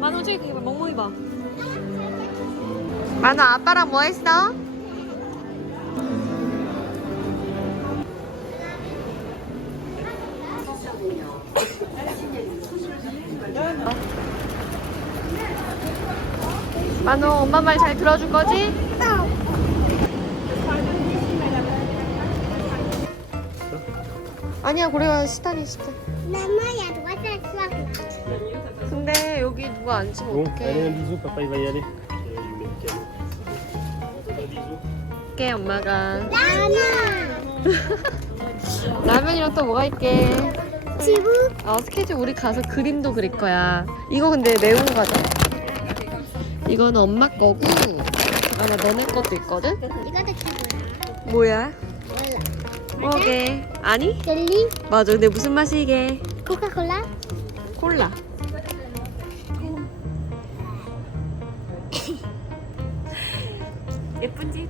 만호 저기 멍멍이 봐. 만호 아빠랑 뭐 했어? 만호 엄마 말 잘 들어줄 거지? 아니야 고래가 시타니. Namanya dua sesuatu. 근데 여기 누가 앉히면 Bon, allez, 어떡해. un bisou, papa il va y aller. Il met le cadeau. Un bisou. 할게 엄마가. Nana. 라면이랑 또 뭐가 있게? Cibu. 스케줄 우리 가서 그림도 그릴 거야. 이거 근데 매운 거죠? 이거는 엄마 거고, 나 너네 것도 있거든? Ikan tak cibu. 뭐야? Bola. 뭐게? 아니? Jelly. 맞아. 근데 무슨 맛이 이게? Coca-Cola. 콜라. 예쁜 집.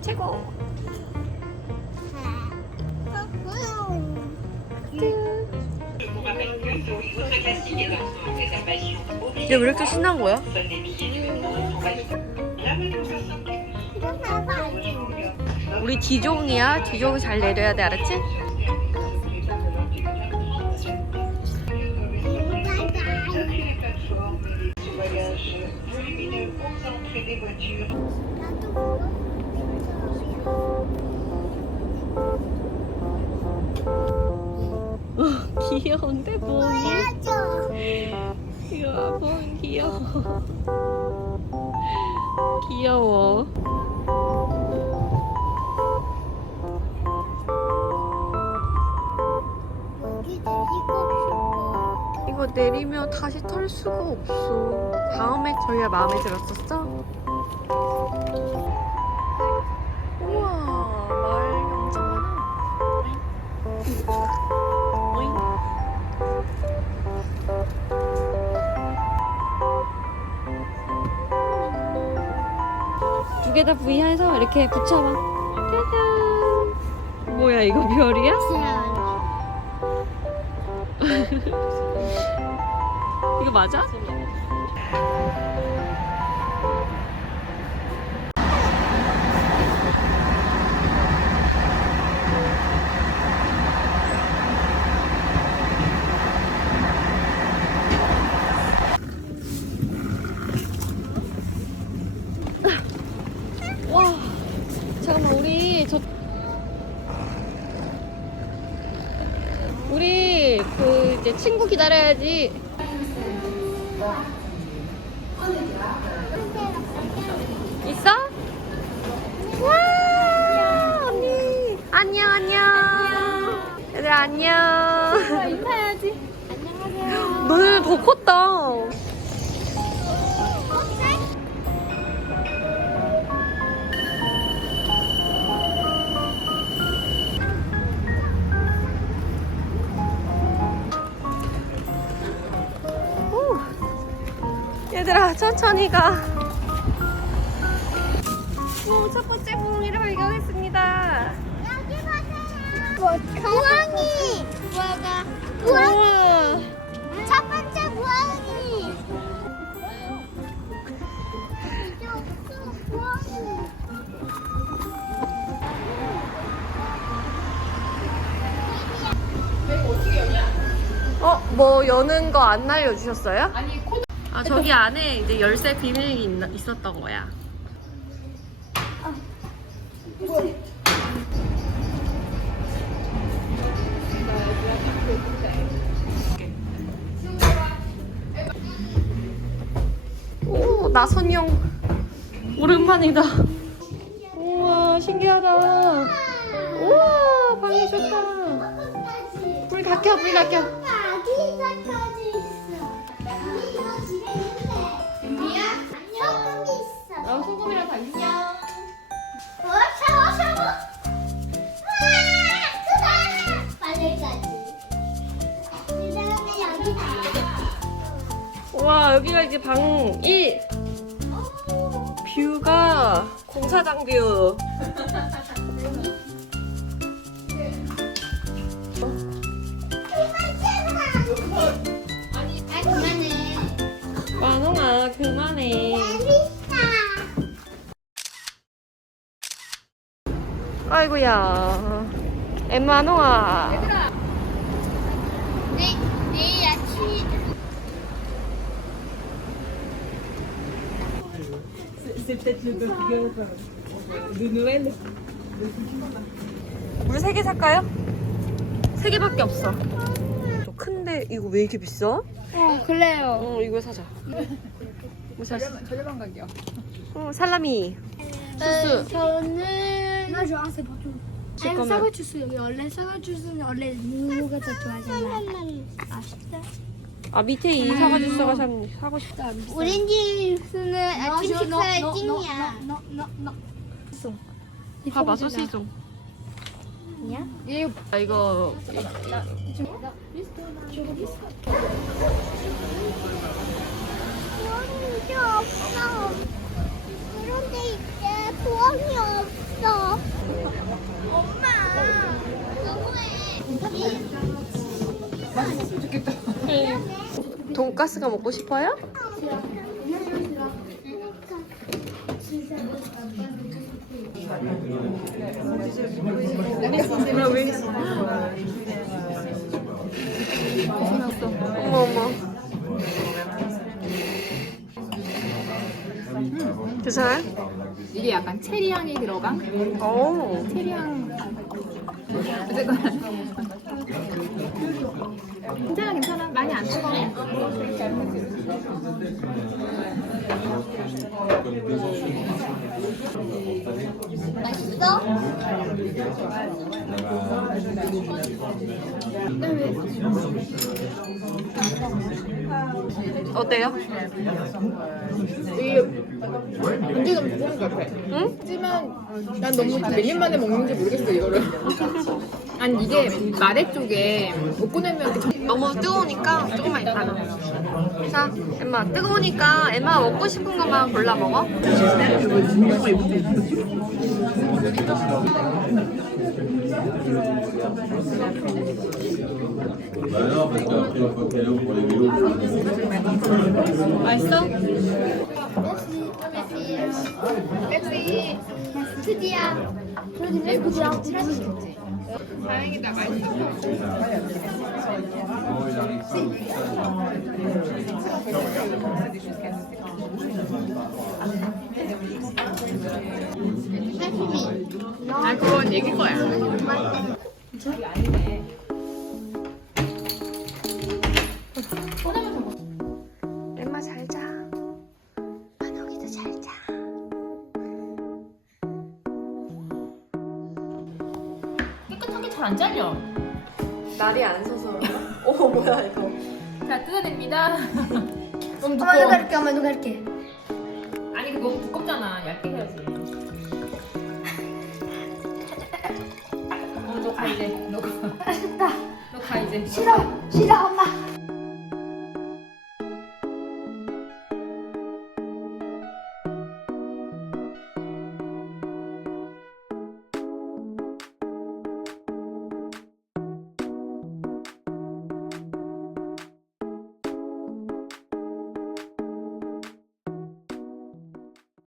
최고. 얘 왜 이렇게 신난 거야? 우리 D종이야. D종 잘 내려야 돼, 알았지? 귀여운데 보니? 이거 보니 귀여워. 귀여워. 이거 내리면 다시 털 수가 없어. 다음에 저희가 마음에 들었었어? 우와, 말 엄청 많아. 오잉. 두 개 다 V해서 이렇게 붙여봐. 짜잔. 뭐야, 이거 별이야? 이거 맞아? 와, 잠깐만 우리 그 이제 친구 기다려야지. 있어? 와, 언니. 안녕, 안녕. 얘들아, 안녕. 인사해야지. 안녕하세요. 너네는 더 컸다. 오. 얘들아, 천천히 가. 오, 첫 번째 부엉이를 발견했습니다. 여기 보세요. 부엉이. 부엉아. 우와. 첫 번째 부엉이. 뭐 여는 거 안 알려주셨어요? 아니, 저기 안에 이제 열쇠 비밀이 있었던 거야. 오, 나선용. 오랜만이다. 우와, 신기하다. 우와, 방금 켜, 불 다 켜. 아기 인사까지 있어. 이거 집에 있는데. 준비야? 안녕. 소금이 있어. 소금이랑 당겨. 샤워 샤워. 와, 크다. 빨래까지. 그다음에 여기다. 와, 여기가 이제 방 1. 뷰가 공사장 뷰. 아 그만해. 만홍아, 그만해. 재밌다. 아이고야. 엠마농아. 내일 아침. 물 3개 살까요? 3개밖에 없어. 좀 큰데 이거 왜 이렇게 비싸? 그래요. 이거 사자. 뭐 사자? 저렴한 가격. 살라미. 주스. 저는 나 좋아하세요. 잠깐만. 사과 주스 여기 원래 사과 주스는 원래 누구가 더 좋아하잖아. 맛있다. 아, 밑에 이 사과 주스가 참 사고 싶다. 오렌지 주스는 아침 식사에 찐이야. 봐봐, 소시지. 아니야? 아, 이거 부엉이 이제 없어. 그런데 이제 부엉이 없어. 엄마. 너무해. 돈가스가 먹고 싶어요? 어머 어머. 괜찮아요? 이게 약간 체리 향이 들어간 오. 체리 향. 괜찮아 괜찮아 많이 안 뜨거워. 맛있어? 어때요? 이게 언제든 먹는 것 같아. 응? 하지만 난 너무 몇 년 만에 먹는지 모르겠어 이거를. 아니 이게 마레 쪽에 오코노미야끼 이렇게 너무 뜨거우니까 조금만 있다가. 자, 엠마 뜨거우니까 엠마 먹고 싶은 것만 골라 먹어. Non, parce qu'après, une fois qu'elle est haut pour les vélos, 맛있어? 맥시. 드디어. 그러게 드디어. 다행이다 맛있어. 아 그건 얘기 거야. 엠마 잘 자. 만옥이도 잘 자. 깨끗하게 잘 안 잘려. 날이 안 서서. 오, 뭐야 이거. 자 뜯어냅니다. 너무 엄마 누가 할게. 엄마 누가 할게. 아니 그 너무 두껍잖아. 얇게 해야지. 너 가 이제. 너 가. 너 가 이제. 싫어. 싫어 엄마.